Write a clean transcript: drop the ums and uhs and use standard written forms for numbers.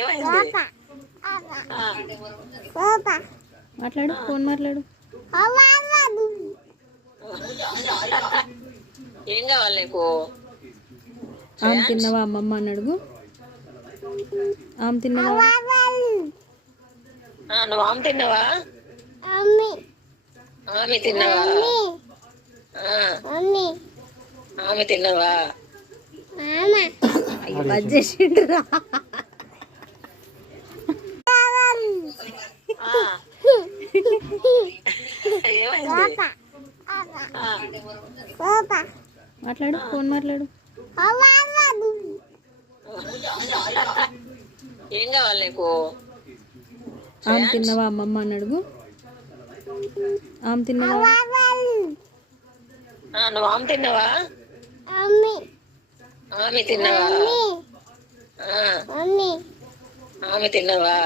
ఏమైంది? మాట్లాడు, ఫోన్ మాట్లాడు. ఏం కావాలి నీకు? ఆమె తిన్నవా అమ్మమ్మ అని అడుగు. ఆమె తిన్నవా? నువ్వు ఆమె తిన్నావా? ఆమె తిన్నావా? ఆమె తిన్నావా? బజ్ చేసిండ్రా. ఏమైంది? మాట్లాడు, ఫోన్ మాట్లాడు. ఏం కావాలి నీకు? ఆమె తిన్నవా అమ్మమ్మ అని అడుగు. ఆమె తిన్నవా? నువ్వు ఆమె తిన్నావా? ఆమె తిన్నావా? ఆమె తిన్నావా?